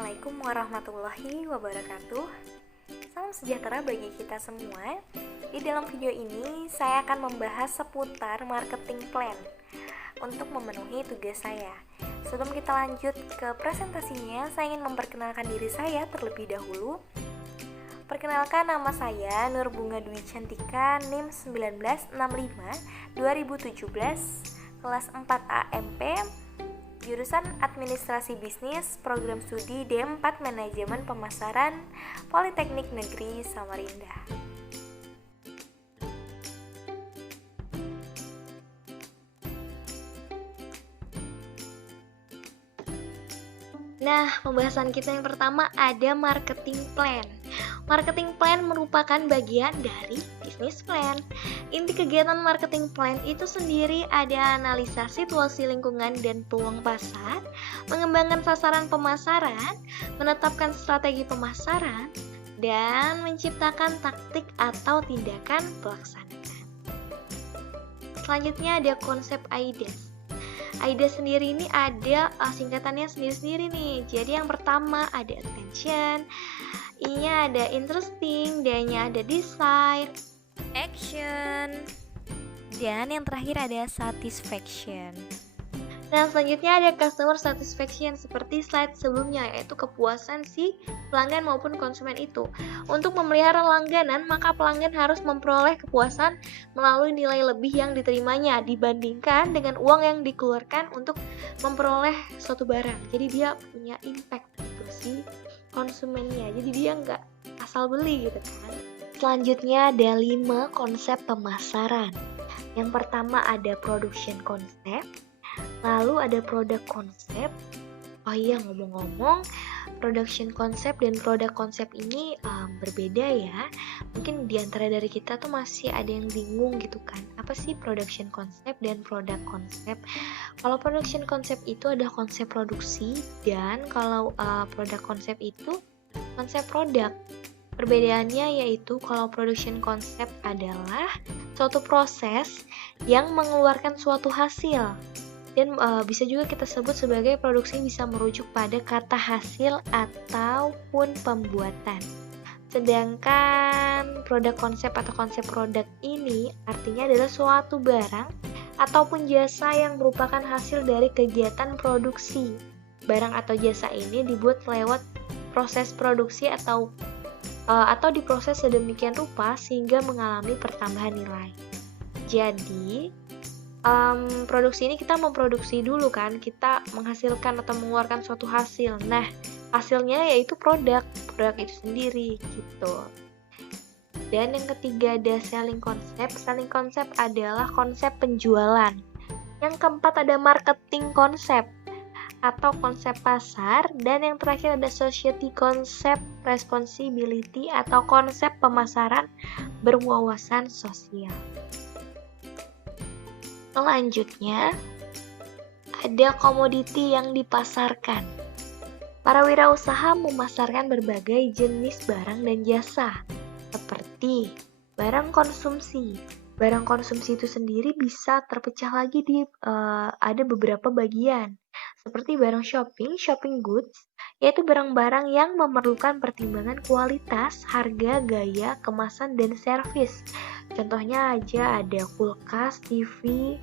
Assalamualaikum warahmatullahi wabarakatuh. Salam sejahtera bagi kita semua. Di dalam video ini saya akan membahas seputar marketing plan untuk memenuhi tugas saya. Sebelum kita lanjut ke presentasinya, saya ingin memperkenalkan diri saya terlebih dahulu. Perkenalkan, nama saya Nur Bunga Dwi Cantika, NIM 1965 2017, kelas 4A MP, jurusan Administrasi Bisnis, program studi D4 Manajemen Pemasaran, Politeknik Negeri Samarinda. Nah, pembahasan kita yang pertama ada marketing plan. Marketing plan merupakan bagian dari business plan. Inti kegiatan marketing plan itu sendiri ada analisa situasi lingkungan dan peluang pasar, mengembangkan sasaran pemasaran, menetapkan strategi pemasaran, dan menciptakan taktik atau tindakan pelaksanaan. Selanjutnya ada konsep AIDAS. AIDA sendiri ini ada singkatannya sendiri-sendiri nih. Jadi yang pertama ada attention, I-nya ada interesting, D-nya ada desire, action, dan yang terakhir ada satisfaction. Nah, selanjutnya ada customer satisfaction seperti slide sebelumnya, yaitu kepuasan si pelanggan maupun konsumen itu. Untuk memelihara langganan, maka pelanggan harus memperoleh kepuasan melalui nilai lebih yang diterimanya dibandingkan dengan uang yang dikeluarkan untuk memperoleh suatu barang. Jadi dia punya impact gitu si konsumennya. Jadi dia nggak asal beli gitu kan. Selanjutnya ada 5 konsep pemasaran. Yang pertama ada production concept. Lalu ada product concept. Oh iya, ngomong-ngomong, production concept dan product concept ini berbeda ya. Mungkin diantara dari kita tuh masih ada yang bingung gitu kan. Apa sih production concept dan product concept? Kalau production concept itu ada konsep produksi, dan kalau product concept itu konsep produk. Perbedaannya yaitu kalau production concept adalah suatu proses yang mengeluarkan suatu hasil. Dan bisa juga kita sebut sebagai produksi, bisa merujuk pada kata hasil ataupun pembuatan. Sedangkan produk konsep atau konsep produk ini artinya adalah suatu barang ataupun jasa yang merupakan hasil dari kegiatan produksi. Barang atau jasa ini dibuat lewat proses produksi atau diproses sedemikian rupa sehingga mengalami pertambahan nilai. Jadi produksi ini kita memproduksi dulu kan, kita menghasilkan atau mengeluarkan suatu hasil. Nah, hasilnya yaitu produk itu sendiri gitu. Dan yang ketiga ada selling concept. Selling concept adalah konsep penjualan. Yang keempat ada marketing concept atau konsep pasar, dan yang terakhir ada society concept responsibility atau konsep pemasaran berwawasan sosial. Selanjutnya, ada komoditi yang dipasarkan. Para wirausaha memasarkan berbagai jenis barang dan jasa, seperti barang konsumsi. Barang konsumsi itu sendiri bisa terpecah lagi di ada beberapa bagian, seperti barang shopping goods, yaitu barang-barang yang memerlukan pertimbangan kualitas, harga, gaya, kemasan, dan servis. Contohnya aja ada kulkas, TV,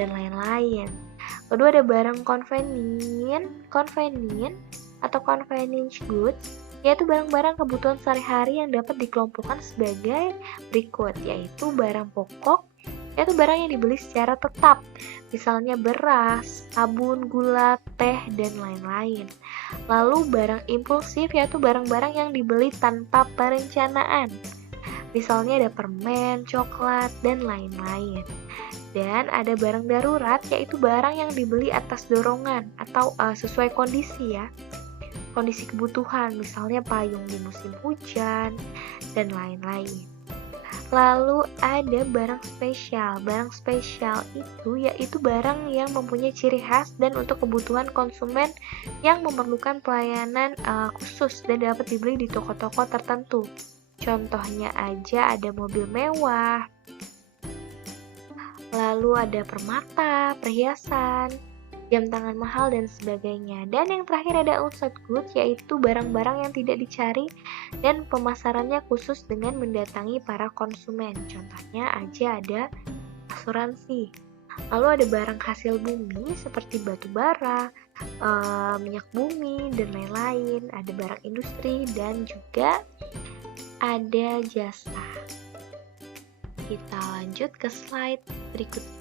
dan lain-lain. Kedua ada barang convenience goods, yaitu barang-barang kebutuhan sehari-hari yang dapat dikelompokkan sebagai berikut, yaitu barang pokok, yaitu barang yang dibeli secara tetap, misalnya beras, sabun, gula, teh, dan lain-lain. Lalu barang impulsif, yaitu barang-barang yang dibeli tanpa perencanaan, misalnya ada permen, coklat, dan lain-lain. Dan ada barang darurat, yaitu barang yang dibeli atas dorongan atau sesuai kondisi ya, kondisi kebutuhan, misalnya payung di musim hujan, dan lain-lain. Lalu ada barang spesial. Barang spesial itu yaitu barang yang mempunyai ciri khas dan untuk kebutuhan konsumen yang memerlukan pelayanan khusus dan dapat dibeli di toko-toko tertentu. Contohnya aja ada mobil mewah, lalu ada permata, perhiasan, jam tangan mahal, dan sebagainya. Dan yang terakhir ada outside good, yaitu barang-barang yang tidak dicari dan pemasarannya khusus dengan mendatangi para konsumen. Contohnya aja ada asuransi. Lalu ada barang hasil bumi seperti batu bara, minyak bumi, dan lain-lain. Ada barang industri dan juga ada jasa. Kita lanjut ke slide berikutnya.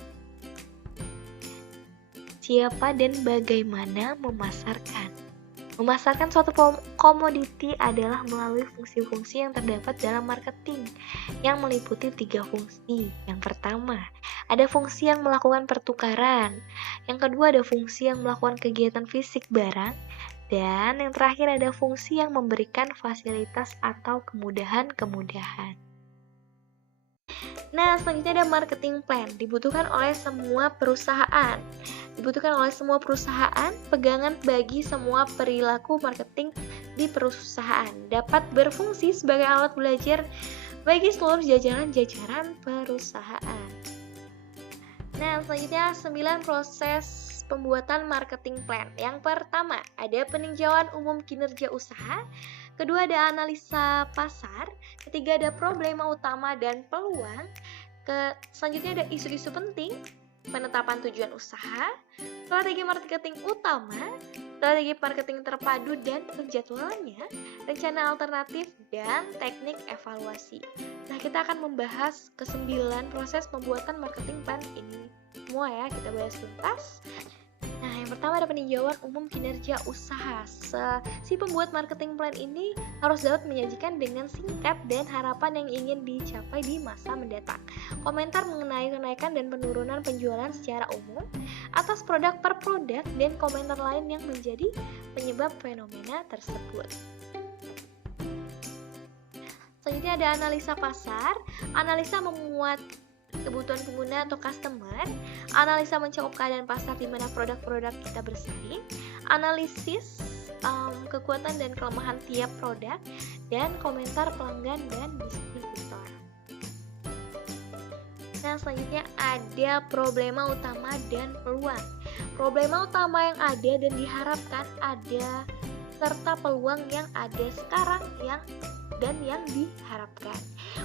Siapa dan bagaimana memasarkan? Memasarkan suatu komoditi adalah melalui fungsi-fungsi yang terdapat dalam marketing yang meliputi 3 fungsi. Yang pertama, ada fungsi yang melakukan pertukaran. Yang kedua, ada fungsi yang melakukan kegiatan fisik barang. Dan yang terakhir, ada fungsi yang memberikan fasilitas atau kemudahan-kemudahan. Nah, selanjutnya ada marketing plan, dibutuhkan oleh semua perusahaan. Pegangan bagi semua perilaku marketing di perusahaan. Dapat berfungsi sebagai alat belajar bagi seluruh jajaran-jajaran perusahaan. Nah, selanjutnya 9 proses pembuatan marketing plan. Yang pertama, ada peninjauan umum kinerja usaha. Kedua, ada analisa pasar. Ketiga, ada problema utama dan peluang. Selanjutnya ada isu-isu penting, penetapan tujuan usaha, strategi marketing utama, strategi marketing terpadu dan penjadwalannya, rencana alternatif, dan teknik evaluasi. Nah, kita akan membahas ke-9 proses pembuatan marketing plan ini semua ya, kita bahas tuntas. Nah, yang pertama ada peninjauan umum kinerja usaha. Si pembuat marketing plan ini harus dapat menyajikan dengan singkat dan harapan yang ingin dicapai di masa mendatang. Komentar mengenai kenaikan dan penurunan penjualan secara umum atas produk per produk dan komentar lain yang menjadi penyebab fenomena tersebut. Selanjutnya ada analisa pasar. Analisa memuat kebutuhan pengguna atau customer, analisa mencakup keadaan pasar di mana produk-produk kita bersaing, analisis kekuatan dan kelemahan tiap produk, dan komentar pelanggan dan distributor. Nah, selanjutnya ada problema utama dan peluang. Problema utama yang ada dan diharapkan ada, serta peluang yang ada sekarang dan yang diharapkan.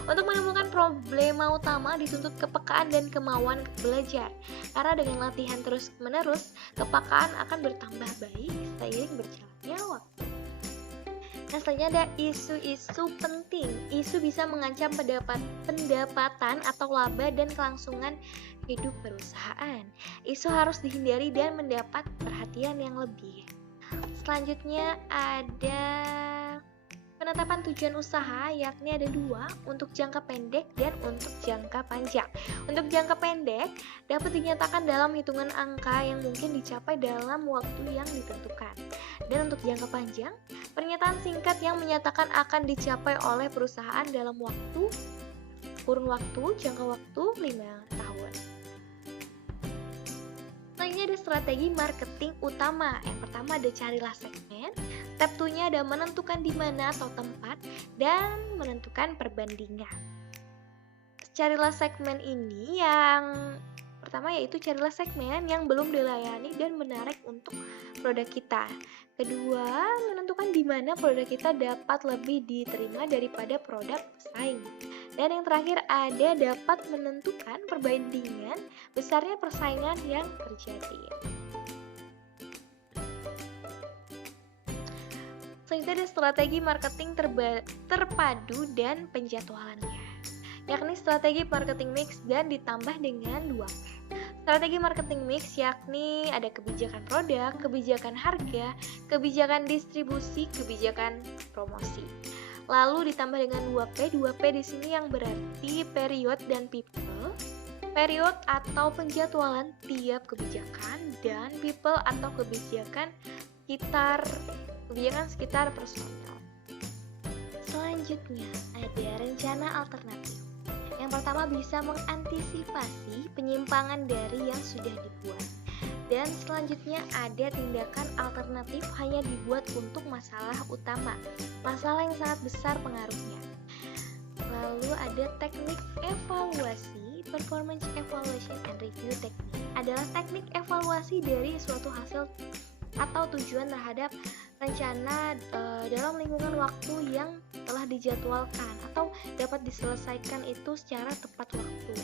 Untuk menemukan problema utama dituntut kepekaan dan kemauan belajar. Karena dengan latihan terus-menerus, kepekaan akan bertambah baik seiring berjalannya waktu. Nah, selanjutnya ada isu-isu penting. Isu bisa mengancam pendapatan atau laba dan kelangsungan hidup perusahaan. Isu harus dihindari dan mendapat perhatian yang lebih. Selanjutnya ada penetapan tujuan usaha, yakni ada 2, untuk jangka pendek dan untuk jangka panjang. Untuk jangka pendek dapat dinyatakan dalam hitungan angka yang mungkin dicapai dalam waktu yang ditentukan. Dan untuk jangka panjang, pernyataan singkat yang menyatakan akan dicapai oleh perusahaan dalam jangka waktu 5 tahun. Selanjutnya ada strategi marketing utama. Yang pertama ada carilah segmen. Step 2-nya ada menentukan di mana atau tempat dan menentukan perbandingan. Carilah segmen ini yang pertama yaitu carilah segmen yang belum dilayani dan menarik untuk produk kita. Kedua, menentukan di mana produk kita dapat lebih diterima daripada produk pesaing. Dan yang terakhir ada dapat menentukan perbandingan besarnya persaingan yang terjadi. Selanjutnya ada strategi marketing terpadu dan penjadwalannya, yakni strategi marketing mix dan ditambah dengan 2P. Strategi marketing mix yakni ada kebijakan produk, kebijakan harga, kebijakan distribusi, kebijakan promosi. Lalu ditambah dengan 2P. 2P di sini yang berarti period dan people. Period atau penjadwalan tiap kebijakan, dan people atau kebijakan sekitar personal. Selanjutnya ada rencana alternatif. Yang pertama bisa mengantisipasi penyimpangan dari yang sudah dibuat. Dan selanjutnya ada tindakan alternatif hanya dibuat untuk masalah utama, masalah yang sangat besar pengaruhnya. Lalu ada teknik evaluasi, performance evaluation and review technique. adalah teknik evaluasi dari suatu hasil atau tujuan terhadap rencana dalam lingkungan waktu yang telah dijadwalkan atau dapat diselesaikan itu secara tepat waktu.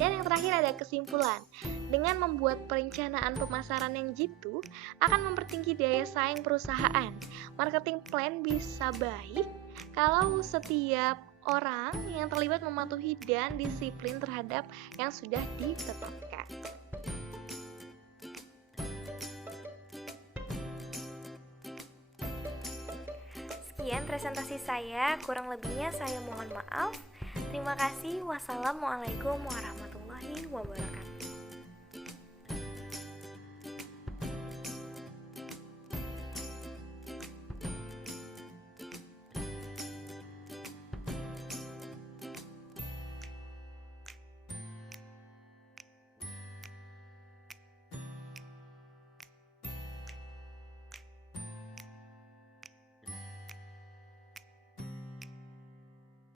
Dan yang terakhir ada kesimpulan. Dengan membuat perencanaan pemasaran yang jitu akan mempertinggi daya saing perusahaan. Marketing plan bisa baik kalau setiap orang yang terlibat mematuhi dan disiplin terhadap yang sudah ditetapkan. Sekian presentasi saya, kurang lebihnya saya mohon maaf. Terima kasih. Wassalamualaikum warahmatullahi wabarakatuh.